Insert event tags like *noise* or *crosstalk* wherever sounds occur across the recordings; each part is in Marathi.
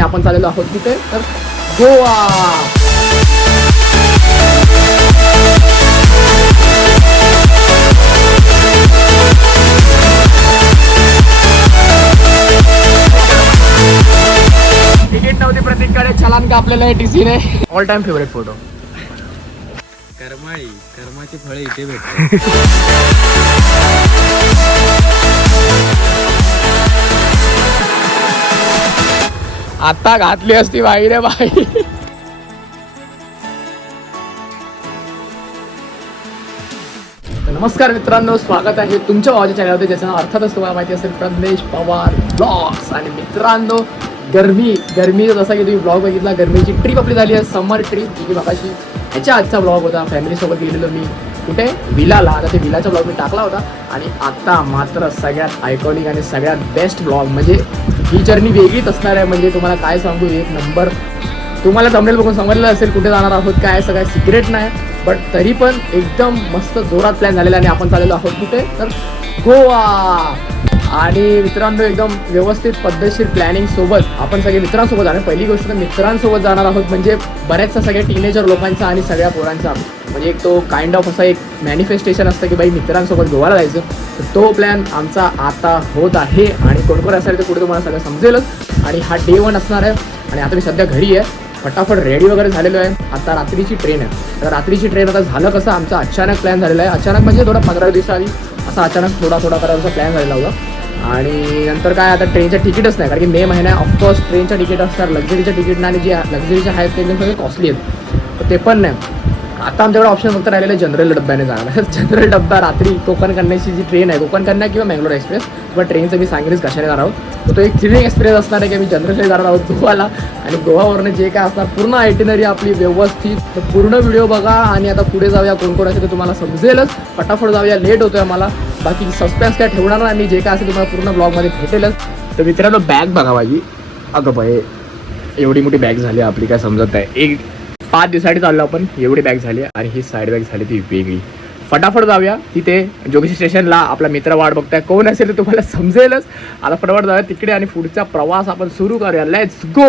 आपण चाललेलो आहोत तिथे. तर गोवा. तिकीट नव्हती प्रतीककडे छलान कापलेलं आहे टीसीने. ऑल टाइम फेवरेट फोटो करमाळी कर्माची फळे इथे भेटतात. *laughs* आता घातली असती बाई रे बाई. नमस्कार मित्रांनो स्वागत आहे तुमच्या भावाच्या चॅनलमध्ये ज्याचा नाव अर्थातच तुम्हाला माहिती असेल प्रज्ञेश पवार ब्लॉग्स आणि मित्रांनो गरमी गरमी जसा की तुम्ही ब्लॉग बघितला गरमीची ट्रिप आपली झाली आहे समर ट्रिप जी की मगाशी ह्याच्या आजचा ब्लॉग होता. फॅमिलीसोबत गेलेलो मी कुठे? विलाला. आता ते विलाचा ब्लॉग मी टाकला होता. आणि आत्ता मात्र सगळ्यात आयकॉनिक आणि सगळ्यात बेस्ट ब्लॉग म्हणजे ही जर्नी वेगळीच असणार आहे. म्हणजे तुम्हाला काय सांगू एक नंबर तुम्हाला जमलेल बघून समजलं असेल कुठे जाणार आहोत काय सगळं सिक्रेट नाही. बट तरी पण एकदम मस्त जोरात प्लॅन झालेला आणि आपण चाललेलो आहोत कुठे? तर गोवा. आणि मित्रांनो एकदम व्यवस्थित पद्धतशीर प्लॅनिंग सोबत आपण सगळे मित्रांसोबत जाणार. पहिली गोष्ट तर मित्रांसोबत जाणार आहोत म्हणजे बऱ्याचशा सगळ्या टीनेजर लोकांचा आणि सगळ्या पोरांचा. म्हणजे एक तो काइंड ऑफ असा एक मॅनिफेस्टेशन असतं की बाई मित्रांसोबत गोवाला जायचं. तर तो प्लॅन आमचा आता होत आहे आणि कोण कोण असेल तर पुढे तुम्हाला सगळं समजेलच. आणि हा डे वन असणार आहे. आणि आता मी सध्या घरी आहे. फटाफट रेडी वगैरे झालेलो आहे. आता रात्रीची ट्रेन आहे. तर रात्रीची ट्रेन आता झालं कसं? आमचा अचानक प्लॅन झालेला आहे. अचानक म्हणजे थोडा पंधरा दिवसाआधी असा अचानक थोडा थोडा करायचा प्लॅन झालेला होता. आणि नंतर काय आता ट्रेनचं तिकीटच नाही कारण की मे महिना ऑफकोर्स ट्रेनचं तिकीट असणार लक्झरीचं तिकीट नाही आणि जे लक्झरीचे आहेत ते सगळे कॉस्टली आहेत. तर ते पण नाही. आता आमच्याकडे ऑप्शन फक्त राहिलेलं आहे जनरल डब्याने जाणार. *laughs* जनरल डब्बा रात्री कोकण कन्याची जी ट्रेन आहे कोकण कन्या किंवा मँगलोर एक्सप्रेस किंवा ट्रेनचं मी सांगेलच कशाने जाणार आहोत. तर तो एक थ्रिलिंग एक्सपिरियन्स असणार आहे की मी जनरलने जाणार आहोत गोवाला. आणि गोवावरनं जे काय असणार पूर्ण आयटिनरी आपली व्यवस्थित. पूर्ण व्हिडिओ बघा आणि आता पुढे जाऊया कोण कोण असेल ते तुम्हाला समजेलच. फटाफट जाऊया लेट होतोय आम्हाला. बाकी सस्पेन्स काय ठेवणार नाही. मी जे काय असेल तुम्हाला पूर्ण ब्लॉगमध्ये भेटेलच. तर मित्रांनो बॅग बघा माझी. अगं बाई एवढी मोठी बॅग झाली आपली काय समजत आहे एक पाच दिवसासाठी चाललो आपण एवढी बॅग झाली आणि ही साईड बॅग झाली ती वेगळी. फटाफट जाऊया. तिथे जोगेश स्टेशनला आपला मित्र वाट बघताय. कोण असेल तर तुम्हाला *laughs* समजेलच. आता फटाफट जाऊया तिकडे आणि पुढचा प्रवास आपण सुरू करूया. लेट्स गो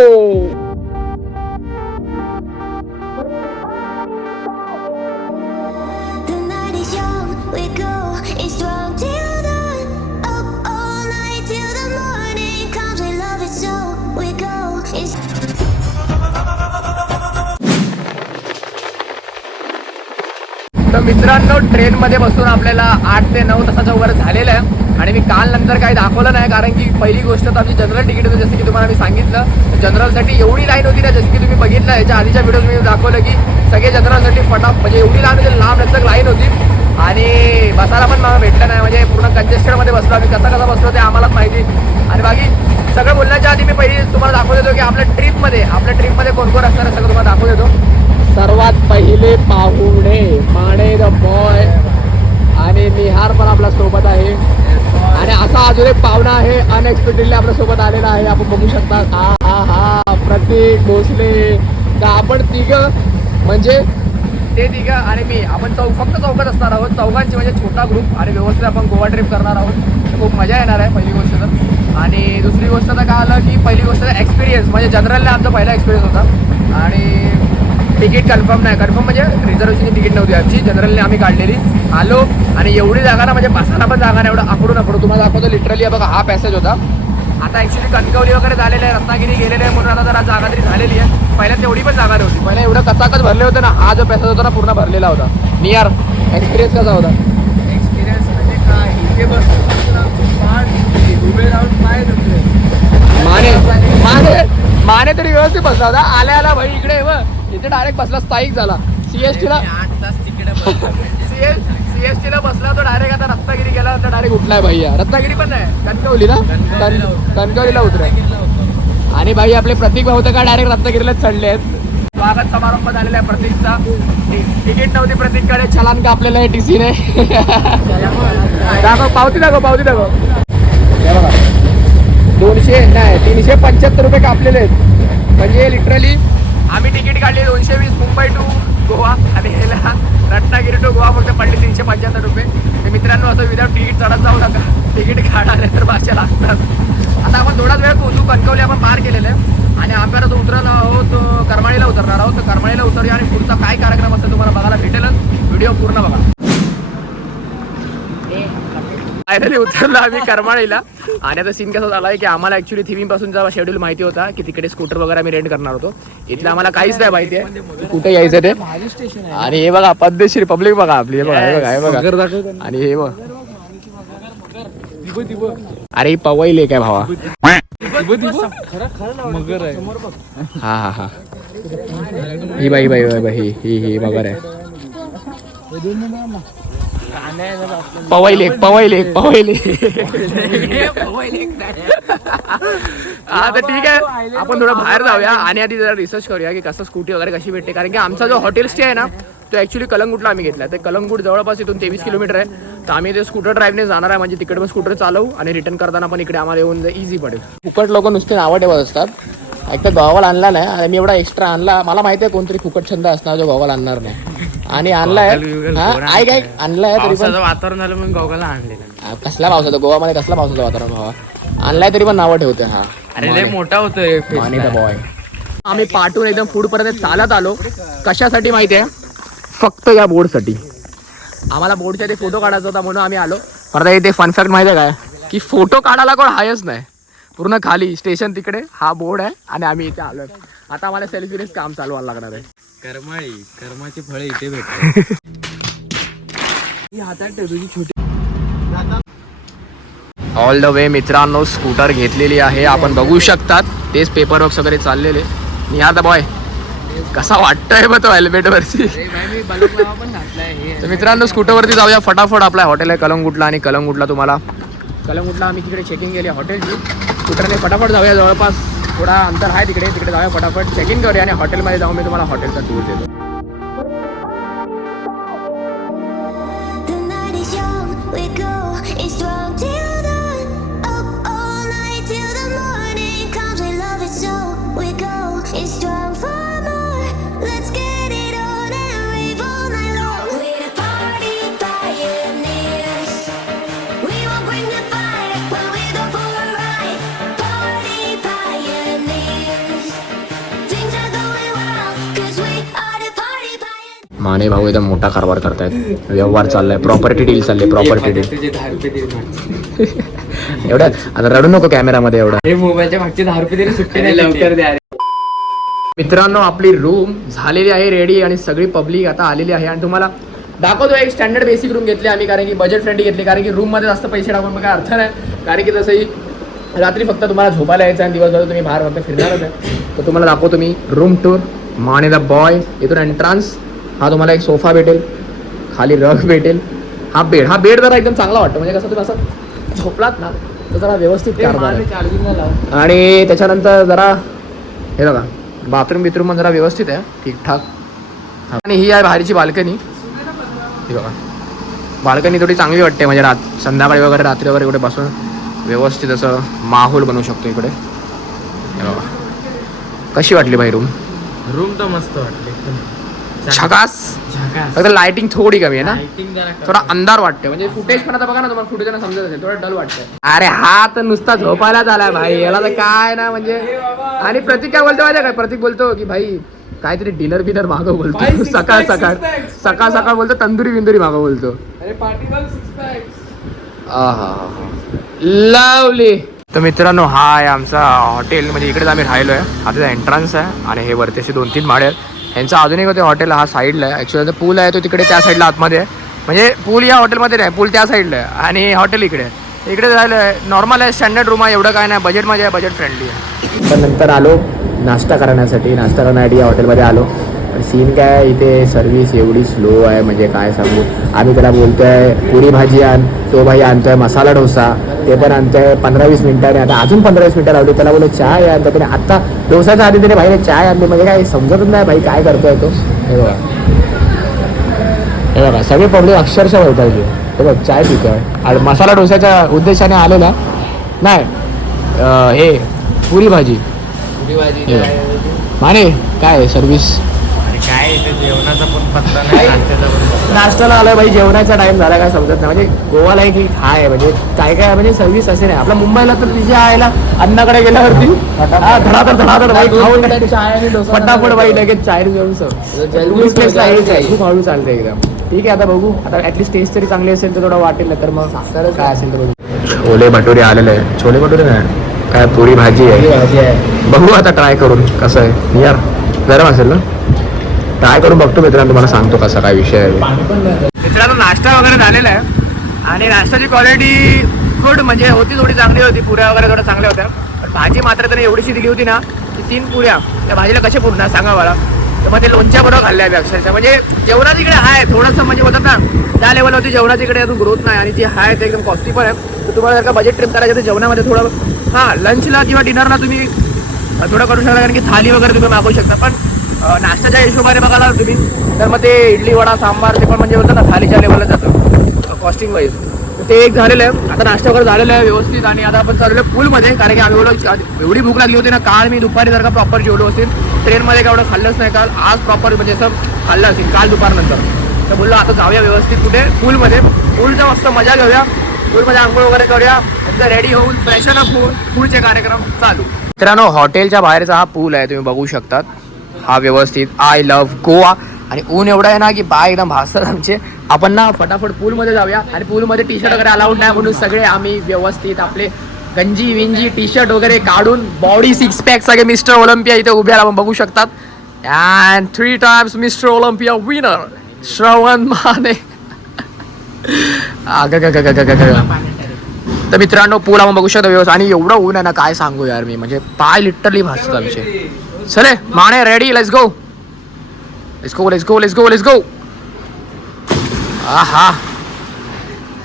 तर मित्रांनो ट्रेनमध्ये बसून आपल्याला आठ ते नऊ तासाच्या वर झालेलं आहे. आणि मी काल नंतर काही दाखवलं नाही कारण की पहिली गोष्ट तर आमची जनरल तिकीट होती जसं की तुम्हाला मी सांगितलं. जनरलसाठी एवढी लाईन होती ना जसं की तुम्ही बघितलं याच्या आधीच्या व्हिडिओज मी दाखवलं की सगळे जनरलसाठी फटाफ म्हणजे एवढी लाईन होती लांब म्हणजे लचक लाईन होती. आणि बसायला पण मला भेटलं नाही म्हणजे पूर्ण कंजेस्टेडमध्ये बसलो आम्ही. कसा कसा बसलो ते आम्हालाच माहिती. आणि बाकी सगळं बोलण्याच्या आधी मी पहिली तुम्हाला दाखवत देतो की आपल्या ट्रिपमध्ये आपल्या ट्रिपमध्ये कोण कोण असणार सगळं तुम्हाला दाखवत देतो. सर्वात पहिले पाहुणे माणे द बॉय आणि निहार पण आपल्यासोबत आहे. आणि असा अजून एक पाहुणा आहे अनएक्सपेक्टेडली आपल्यासोबत आलेला आहे. आपण बघू शकता. हा हा हा प्रतीक भोसले. तर आपण तिघ म्हणजे ते तिघं आणि मी. आपण चौ फक्त चौकात असणार आहोत. चौघांची म्हणजे छोटा ग्रुप आणि व्यवस्थित आपण गोवा ट्रिप करणार आहोत. खूप मजा येणार आहे पहिली गोष्ट तर. आणि दुसरी गोष्ट तर काय आलं की पहिली गोष्ट एक्सपिरियन्स म्हणजे जनरलला आमचा पहिला एक्सपिरियन्स होता. आणि तिकीट कन्फर्म नाही. कन्फर्म म्हणजे रिझर्वेशनची तिकीट नव्हती. आमची जनरलने आम्ही काढलेली. आलो आणि एवढी जागा ना म्हणजे बसायला पण जागा नाही एवढं आकडून आकडून. तुम्हाला दाखवतो लिटरली बघा हा पॅसेज होता. आता ॲक्च्युली कणकवली वगैरे झालेलं आहे रत्नागिरी गेलेले आहे म्हणून आता जरा जागा तरी झालेली आहे. पहिल्या तेवढी पण जागा नव्हती. पहिल्या एवढं कचाकच भरले होते ना हा जो पॅसेज होता ना पूर्ण भरलेला होता. नियर एक्सपिरियन्स कसा होता? एक्सपिरियन्स म्हणजे काय? इथे माने माने माने तरी व्यवस्थित बसला होता. आल्या आला भाई इकडे बघ. इथे डायरेक्ट बसला स्थायिक झाला. सीएसटी ला आठ तास तिकडे बसलो. तो डायरेक्ट आता रत्नागिरी गेला तर डायरेक्ट उठलाय भैया रत्नागिरी पण नाही कणकवली ना? कणकवलीला उतराय. आणि भाई आपले प्रतीक भाऊ तर का डायरेक्ट रत्नागिरीलाच चढले आहेत. स्वागत समारंभ झालेला आहे प्रतीकचा. तिकीट नव्हती प्रतीककडे छलान कापलेलं आहे टीसीने. दाखव पावती दाखव पावती दाखव. बघा. दोनशे नाही तीनशे पंच्याहत्तर रुपये कापलेले आहेत. म्हणजे लिटरली आम्ही तिकीट काढली दोनशे वीस मुंबई टू गोवा आणि ह्याला रत्नागिरी टू गोवा फक्त पडली तीनशे पंच्याहत्तर रुपये. तर मित्रांनो असं विदाऊट तिकीट चढत जाऊ नका. तिकीट काढाले तर भाषा लागतात आता आपण थोडाच वेळ पोहोचू. कणकवली आपण पार केलेलं आहे. आणि आम्ही आता उतरणार आहोत अं, करमाळीला उतरणार आहोत. तर करमाळीला उतरूया आणि पुढचा काय कार्यक्रम असेल तुम्हाला बघायला भेटेलच. व्हिडिओ पूर्ण बघा. फायनली उतरलो आम्ही करमाळीला. आणि आता सीन कसा झाला आहे की आम्हाला ऍक्च्युली थिमिंग पासूनचा शेड्यूल माहिती होता की तिकडे स्कूटर वगैरे आम्ही रेंट करणार होतो. इथलं आम्हाला काहीच नाही माहिती आहे. कुठे यायचं ते? आणि हे बघा पद्धतशीर पब्लिक बघा आपली हे बघा हे बघा हे बघा. आणि हे बघ. अरे पवई लेक आहे भावा. मगर आहे. हा हा हा. ही बाई बाई बाई बाई ही ही ही मगर आहे. पवई लेक पवई लेक पवई लेक हा तर ठीक आहे. आपण थोडं बाहेर जाऊया आणि आधी जरा रिसर्च करूया की कसं स्कूटी वगैरे कशी भेटते. कारण की आमचा जो हॉटेल स्टे आहे ना तो ऍक्च्युली कलंगूटला आम्ही घेतला ते कलंगूट जवळपास इथून तेवीस किलोमीटर आहे. तर आम्ही ते स्कूटर ड्राईव्हने जाणार आहे. म्हणजे तिकडे पण स्कूटर चालवू आणि रिटर्न करताना पण इकडे आम्हाला येऊन इझी पडेल. फुकट लोक नुसते नावं ठेवत असतात. एक तर गॉगल आणला नाही. आणि मी एवढा एक्स्ट्रा आणला. मला माहिती आहे कोणतरी फुकट छंद असणार जो गावाला आणणार नाही. आणि आणलाय. हा ऐक ऐक आणलाय. तरी पण. वातावरण झालं म्हणून गोगाला आणलेलं आ, कसला पावसाचा गोवामध्ये कसला पावसाचं वातावरण व्हावा आणलाय तरी पण नावं ठेवते हा. अरे लय मोठा होतोय बॉय आम्ही पाठवून एकदम फूड पर्यंत चालत आलो. कशासाठी माहिती आहे? फक्त या बोर्डसाठी आम्हाला बोर्डच्या ते फोटो काढायचा होता म्हणून आम्ही आलो. परत इथे फन फॅक्ट माहिती आहे काय? की फोटो काढायला कोण हायच नाही. पूर्ण खाली स्टेशन तिकडे हा बोर्ड आहे आणि आम्ही इथे आलोय. आता आम्हाला सेल्फीनेच काम चालू व्हायला लागणार आहे. करमाळी कर्माची फळे इथे भेटतात. *laughs* ही हातात ठेव तुझी छोटी ऑल द वे मित्रांनो स्कूटर घेतलेली आहे. आपण बघू शकतात तेच पेपर वर्क वगैरे चाललेले. निहाद बॉय कसा वाटतोय बघ तो हेल्मेट वरती? अरे भाई मी बलकलावा पण घातलाय हे. *laughs* तर मित्रांनो स्कूटरवरती जाऊया फटाफट. आपला हॉटेल आहे कलंगुटला आणि कलंगुटला तुम्हाला. कलंगुटला आम्ही तिकडे चेकिंग केली हॉटेलची स्कूटरने फटाफट जाऊया जवळपास. थोडा अंतर आहे तिकडे. तिकडे जाऊया फटाफट. चेक इन करूया आणि हॉटेलमध्ये जाऊन मी तुम्हाला हॉटेलचा टूर देतो. माने भाऊ एकदम मोठा कारभार करतायत. व्यवहार चाललाय प्रॉपर्टी डील चालले प्रॉपर्टी डील. एवढ्या आता रडू नको कॅमेरामध्ये एवढा. हे मोबाईलच्या मागचे दहा रुपये तरी सुट्टे नाही लवकर द्या. मित्रांनो आपली रूम झालेली आहे रेडी आणि सगळी पब्लिक आता आलेली आहे. आणि तुम्हाला दाखवतो एक स्टँडर्ड बेसिक रूम घेतली आम्ही कारण की बजेट फ्रेंडली घेतली कारण की रूममध्ये जास्त पैसे टाकून मग काय अर्थ नाही. कारण की तसंही रात्री फक्त तुम्हाला झोपायला यायचं आणि दिवसभर तुम्ही बाहेर फक्त फिरणारच आहे. तर तुम्हाला दाखवतो मी room tour Mane the boy इथून एंट्रान्स हा तुम्हाला एक सोफा भेटेल खाली रग भेटेल. हा बेड हा बेड जरा एकदम चांगला वाटतो. म्हणजे कसं तुम्ही असं झोपलात ना तर जरा व्यवस्थित आणि त्याच्यानंतर जरा हे बघा बाथरूम बिथरूम पण जरा व्यवस्थित आहे. ठीकठाक. आणि ही आहे बाहेरची बाल्कनी ही बघा. बाल्कनी थोडी चांगली वाटते म्हणजे रात संध्याकाळी वगैरे रात्री वगैरे कुठे बसून व्यवस्थित असं माहोल बनवू शकतो इकडे. हे बघा. कशी वाटली भाई रूम रूम तर मस्त वाटले एकदम. झकास. फक्त लाइटिंग थोडी कमी आहे ना. थोडा अंधार वाटते म्हणजे फुटेज पण आता बघा ना तुम्हाला फुटेज समजत असेल थोडं डल वाटतंय. अरे हा तर नुसता झोपायलाच आलाय भाई. याला तर काय ना म्हणजे. आणि प्रतीक काय बोलतो माहिती काय प्रतीक बोलतो की भाई काहीतरी डिनर बिनर भाई, बोलतो सकाळ सकाळ. सकाळ सकाळ बोलतो तंदुरी बिंदुरी मागव बोलतो. लवली तर मित्रांनो हा आहे आमचा हॉटेल म्हणजे इकडेच आम्ही राहिलो आहे हा त्याचा एंट्रन्स आहे आणि हे वरती असे दोन तीन माळे आहेत ह्यांचं अजून एक होते हॉटेल हा साईडला आहे. ॲक्च्युली पूल आहे तो तिकडे त्या साईडला आतमध्ये आहे. म्हणजे पूल या हॉटेलमध्ये नाही पूल त्या साईडला आहे. आणि हॉटेल इकडे आहे. इकडे झालं आहे नॉर्मल आहे स्टँडर्ड रूम आहे एवढं काय नाही. बजेटमध्ये आहे बजेट फ्रेंडली आहे. पण नंतर आलो नाश्ता करण्यासाठी. नाश्ता करण्यासाठी या हॉटेलमध्ये आलो. पण सीन काय इथे सर्व्हिस एवढी स्लो आहे म्हणजे काय सांगू? आम्ही त्याला बोलतोय पुरी भाजी आण तो भाई आणतोय मसाला डोसा. ते पण आणतोय पंधरा वीस मिनिटांनी. आता अजून पंधरा वीस मिनिटं लावली त्याला बोललो चाय आण. तर त्याने आता डोसाच्या आधी त्याने भाईने चाय आणली. म्हणजे काय समजतच नाही भाई काय करतोय तो. हे बघा. हे बघा सगळे पब्लिक अक्षरशः वैतागली हे बघ चाय पितोय. आणि मसाला डोस्याच्या उद्देशाने आलेला नाही हे पुरी भाजी. पुरी भाजी. माने काय सर्व्हिस काय इथे जेवणाचा पण पत्ता नाही नाश्त्याचा पण पत्ता नाश्त्याला आलं भाई जेवणाचा टाइम झाला काय समजत नाही. म्हणजे गोवाला एक एक हाय म्हणजे काय काय म्हणजे सर्व्हिस असे नाही. आपल्या मुंबईला तर तिथे आयला अन्नाकडे गेल्यावरती. हा धडाधड धडाधड भाई खाऊन चाय आणि डोसा फटाफट भाई लगेच चायनीज जेवण जल्दी टुरिस्ट प्लेसला होतं, यायचं आहे. जल्दी. खूप हळू चालते एकदम. ठीक आहे आता बघू. आता ऍटलीस्ट टेस्ट तरी चांगली असेल तर थोडं वाटेल तर मग काय असेल तर बघू. छोले भटुरे आलेले आहे छोले भटुरे नाही. काय पुरी भाजी आहे? भाजी आहे. बघू आता ट्राय करून कसं आहे. यार गरम असेल ना? ट्राय करून बघतो मित्रांनो तुम्हाला सांगतो कसा काय विषय आहे. मित्रांनो नाश्ता वगैरे झालेला आहे. आणि नाश्त्याची क्वालिटी गुड म्हणजे होती थोडी चांगली होती. पुऱ्या वगैरे थोड्या चांगल्या होत्या. पण भाजी मात्र त्याने एवढीशी दिली होती ना की तीन पुऱ्या. त्या भाजीला कसे पूर्ण सांगा मला. तर मग ते लोणच्या बरोबर खाल्ल्या आम्ही अक्षरशः. म्हणजे जेवणाची इकडे आहे थोडंसं म्हणजे होतं ना त्या लेवलवरती जेवणाची इकडे अजून ग्रोथ नाही. आणि जी आहे ते एकदम कॉस्टली पण आहे. तर तुम्हाला जर का बजेट ट्रिप करायचं तर जेवणामध्ये थोडं हां लंचला किंवा डिनरला तुम्ही थोडं करू शकता कारण की थाली वगैरे तुम्ही मागवू शकता. पण नाश्त्याच्या हिशोबाने बघायला तुम्ही. तर मग ते इडली वडा सांबार ते पण म्हणजे बोलतं ना थालीच्या लेवलला जातं. कॉस्टिंग वाईज ते एक झालेलं आहे. आता नाश्ता वगैरे झालेलं आहे व्यवस्थित आणि आता आपण चाललो आहे पूलमध्ये. कारण की आम्ही एवढं एवढी भूक लागली होती ना काल मी दुपारी जर का प्रॉपर जेवलो असेल ट्रेनमध्ये काय एवढं खाल्लंच नाही. काल आज प्रॉपर म्हणजे असं खाल्लं असेल काल दुपारनंतर. तर बोललो आता जाऊया व्यवस्थित कुठे? पूलमध्ये. पूलचा मस्त मजा घेऊया. पूलमध्ये आंघोळ वगैरे करूया. एकदा रेडी होऊन फ्रेशन अप होऊन पूलचे कार्यक्रम चालू. मित्रांनो हॉटेलच्या बाहेरचा हा पूल आहे तुम्ही बघू शकतात. हा व्यवस्थित आय लव्ह गोवा आणि ऊन एवढं आहे ना की बाय एकदम भासतात आमचे. आपण ना फटाफट पूलमध्ये जाऊया. आणि पूलमध्ये टी शर्ट वगैरे अलाउड नाही म्हणून सगळे आम्ही व्यवस्थित आपले गंजी विंजी टी शर्ट वगैरे काढून बॉडी सिक्स पॅक सगळे मिस्टर ओलंपिया इथे उभे राहून बघू शकतात. And three times mister Olympia winner Shravan Mane. ग ग ग ग ग ग. तर मित्रांनो पूल आपण बघू शकतो व्यवस्थित. आणि एवढं ऊन आहे ना काय सांगू यार मी. म्हणजे पाय लिटरली भासतात आमचे. चले Mane ready let's go let's go let's go let's go let's go हा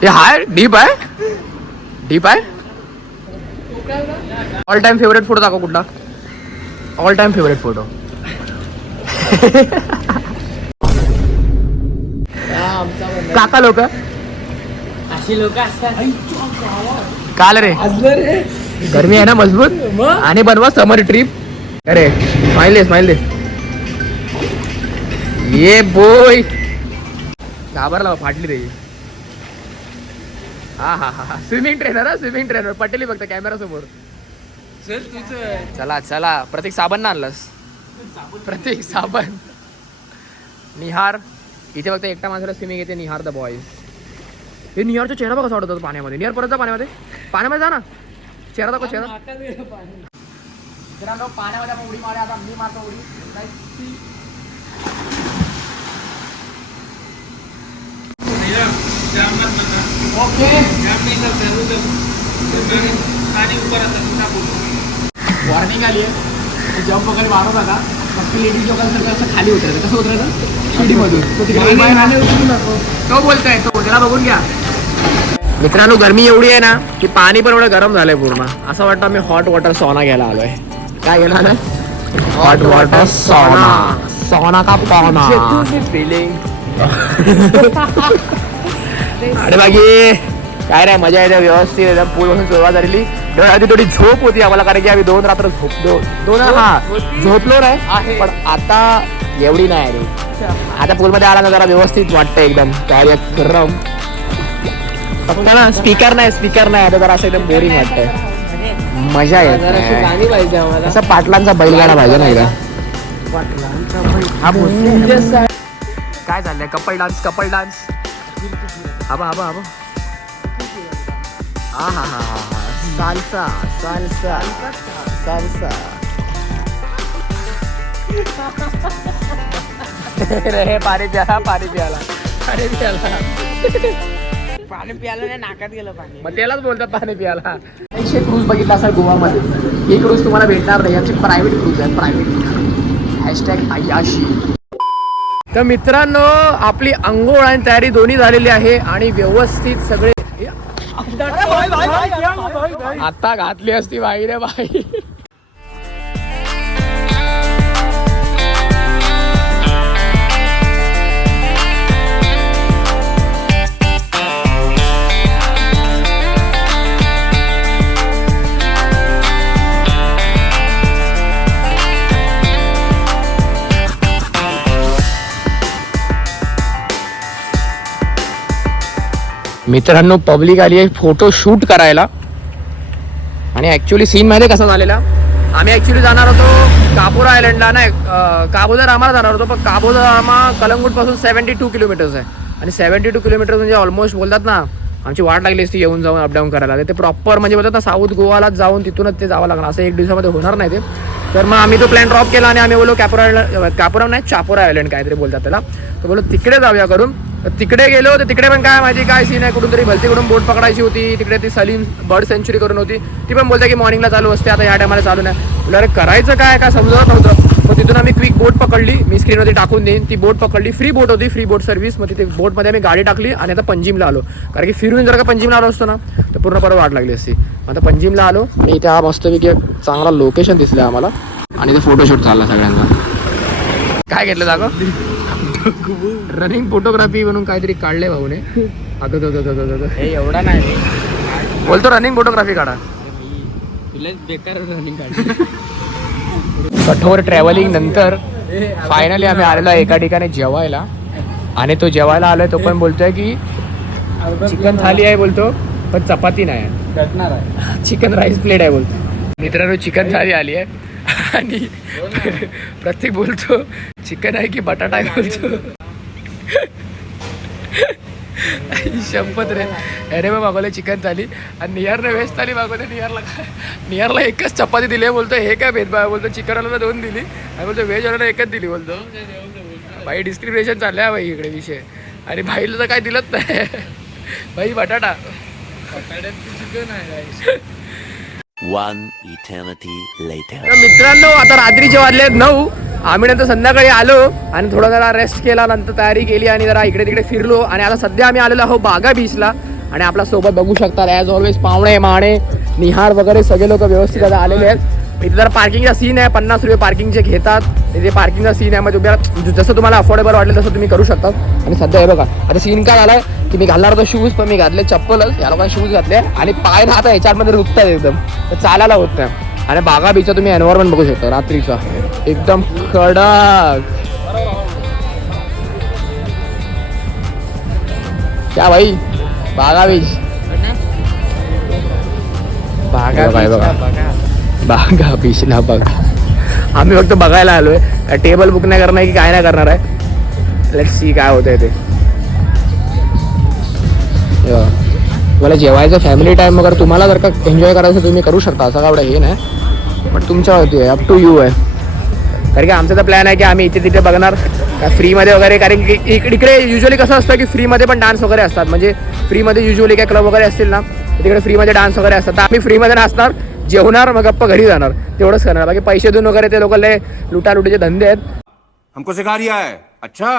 हे हाय डीप आहे? डीप आहे? ऑल टाइम फेवरेट फोटो दाखव कुठला? ऑल टाइम फेवरेट फोटो काका लोक? अशी लोक असतात. काल रे. गरमी आहे ना मजबूत? आणि बनवा समर ट्रिप अरे स्माइल दे स्माइल दे. ये बोय घाबरला फाटली रे हा हा हा स्विमिंग ट्रेनर हा स्विमिंग ट्रेनर पटेली फक्त कॅमेरा समोर. चल तुझं चला चला. प्रतीक साबण ना आणलास. प्रतीक साबण. निहार. इथे फक्त एकटा माणसाला स्विमिंग येते. निहार द बॉईज हे निहारचा चेहरा बघा वाटत होता पाण्यामध्ये. निहार परत जा पाण्यामध्ये. पाण्यामध्ये जा ना. चेहरा दाखव चेहरा. मित्रांनो पाण्यामध्ये आपण उडी मारूया. आता मी मारतो उडी. ओके. वॉर्निंग आली आहे. जम्प वगैरे मारत आता फक्त लेडीज लोकांसारखं असं खाली उतरायचं कसं उतरायचं शिडीमधून. तो बोलतोय तो त्याला बघून घ्या. मित्रांनो गरमी एवढी आहे ना की पाणी पण एवढं गरम झालंय पूर्ण. असं वाटतं आम्ही हॉट वॉटर सॉना घ्यायला आलोय. काय घेणार ना हॉट वॉटर सॉना सॉना का पॉना आणि *laughs* बाकी काय नाही मजा येते व्यवस्थित एकदम पूल पासून सुरुवात झालेली. आधी थोडी झोप होती आम्हाला कारण की आम्ही दोन रात्र झोपलो दोन हा? झोपलो नाही. पण आता एवढी नाही रे आता पूलमध्ये आला ना जरा व्यवस्थित वाटतं एकदम. काय एक गरम फक्त ना स्पीकर नाही स्पीकर नाही आता जरा असं एकदम बोरिंग वाटतंय. मजा येत गाणी पाहिजे आम्हाला. असं पाटलांचा बैलगाडा पाहिजे ना एकदा हा बोल. काय चाललंय कपल डान्स कपल डान्स आबा आबा आबा हा हा हा हा सालसा सालसा सालसा. रे पाणी प्याला पाणी प्याला पाणी प्याला पाणी प्यायला नाही नाकात गेलं पाणी. मग त्यालाच बोलतात पाणी प्यायला. एकशे क्रूज बघितला असाल गोवामध्ये हे क्रूज तुम्हाला भेटणार नाही. यांचे प्रायव्हेट क्रूज आहे प्रायव्हेट हॅशटॅग आयाशी तर मित्रांनो आपली आंघोळ आणि तयारी दोन्ही झालेली आहे आणि व्यवस्थित सगळे आता घातली असती बाई रे बाई मित्रांनो पब्लिक आली आहे फोटो शूट करायला. आणि ॲक्च्युली सीन माहिती कसा झालेला? आम्ही ॲक्च्युली जाणार होतो कापोरा आयलंडला नाही अं, काबोदर रामाला जाणार होतो पण काबोदर रामा कलंगूटपासून सेवन्टी टू किलोमीटर्स आहे. आणि सेवन्टी टू किलोमीटर म्हणजे ऑलमोस्ट बोलतात ना आमची वाट लागली असती येऊन जाऊन अपडाऊन करायला. ते प्रॉपर म्हणजे बोलतात ना साऊथ गोवाला जाऊन तिथूनच ते जावं लागणार. असं एक दिवसामध्ये होणार नाही ते. तर मग आम्ही तो प्लॅन ड्रॉप केला आणि आम्ही बोलो कॅपोरा आयलंड कापोरा नाही चापोरा आयलंड काहीतरी बोलतात त्याला. तर बोलो तिकडे जाऊया करून. तिकडे गेलो तर तिकडे पण काय माझी काय सीन आहे? कुठून तरी भलतीकडून बोट पकडायची होती. तिकडे ती सलीम बर्ड सेंचुरी करून होती. ती पण बोलते की मॉर्निंगला चालू असते आता या टायमाला चालू नाही. अरे करायचं काय? काय समजत नव्हतं. मग तिथून आम्ही क्विक बोट पकडली. मी स्क्रीनवरती टाकून देईन. ती बोट पकडली. फ्री बोट होती फ्री बोट सर्व्हिस मग तिथे बोटमध्ये आम्ही गाडी टाकली आणि आता पंजिमला आलो. कारण की फिरून जर का पंजिमला आलो असतो ना तर पूर्ण परत वाट लागली असती. मग आता पंजिमला आलो. आणि इथे हा मस्तपैकी एक चांगला लोकेशन दिसलं आम्हाला. आणि ते फोटोशूट चालला सगळ्यांना काय घेतलं जागं रनिंग फोटोग्राफी म्हणून काहीतरी काढले भाऊने. अगं गं गं गं गं गं. हे एवढा नाही बोलतो रनिंग फोटोग्राफी काढा. तुलाच बेकार रनिंग कठोर ट्रॅव्हलिंग नंतर फायनली आम्ही आलेलो आहे एका ठिकाणी जेवायला. आणि तो जेवायला आलोय तो पण बोलतोय की चिकन थाली आहे बोलतो पण चपाती नाही आहे. चिकन राईस प्लेट आहे बोलतो. मित्रांनो चिकन थाली आली आहे. आणि प्रत्येक बोलतो चिकन आहे की बटाटा आहे? बोलतो. शंपत रे. अरे मग मागवले चिकन थाली. आणि नियरने व्हेज थाली मागवले नियरला काय नियरला एकच चपाती दिली आहे बोलतो हे काय भेदभाव बोलतो चिकन दोन दिली. आणि बोलतो व्हेज वाल्याला एकच दिली बोलतो. बाई डिस्क्रिमिनेशन चाललं आहे बाई इकडे विषय. आणि भाईला तर काय दिलंच नाही. बाई बटाटा. चिकन आहे One eternity later. मित्रांनो आता रात्रीचे वाजले नऊ. आम्ही नंतर संध्याकाळी आलो आणि थोडा जरा रेस्ट केला नंतर तयारी केली आणि जरा इकडे तिकडे फिरलो. आणि आता सध्या आम्ही आलेलो आहोत बागा बीचला आणि आपल्यासोबत बघू शकता ॲज ऑलवेज पाहुणे माणे निहार वगैरे सगळे लोक व्यवस्थित आता आलेले आहेत. इथे जरा पार्किंगचा सीन आहे. पन्नास रुपये पार्किंगचे घेतात. इथे पार्किंगचा सीन आहे. म्हणजे तुम्हाला जसं तुम्हाला अफोर्डेबल वाटलं तसं तुम्ही करू शकता. आणि सध्या हे बघा आता सीन काय झालाय? की मी घालणार होतो शूज पण मी घातले चप्पलच. या लोकांनी शूज घातले आणि पाय आता ह्याच्यामध्ये रुकतात एकदम. तर चालायला होत नाही. आणि बागा बीचचा तुम्ही एन्व्हायरमेंट बघू शकता रात्रीचा. एकदम कडक क्या भाई? बागा बीच बागा बागा बीचला बघा आम्ही फक्त बघायला आलोय. काय टेबल बुक नाही करणार की काय नाही करणार आहे. लेट सी काय होतंय ते. हे. तुम्हाला जेवायचं फॅमिली टाइम वगैरे तुम्हाला जर का एन्जॉय करायचं तुम्ही करू शकता. असं एवढं हे नाही पण तुमच्यावरती आहे. अप टू यू आहे. कारण की आमचा तर प्लॅन आहे की आम्ही इथे तिथे बघणार. का फ्रीमध्ये वगैरे कारण की इक- इकडे युजली कसं असतं की फ्रीमध्ये पण डान्स वगैरे असतात. म्हणजे फ्रीमध्ये युजली काय क्लब वगैरे असतील ना तिकडे फ्रीमध्ये डान्स वगैरे असतात. तर आम्ही फ्रीमध्ये नाचणार. जेवणार मग गप्पा घरी जाणार. तेवढंच करणार. बाकी पैसे देऊन वगैरे ते लोक लय लुटालुटीचे धंदे आहेत. हमको सिखा रिया है। अच्छा।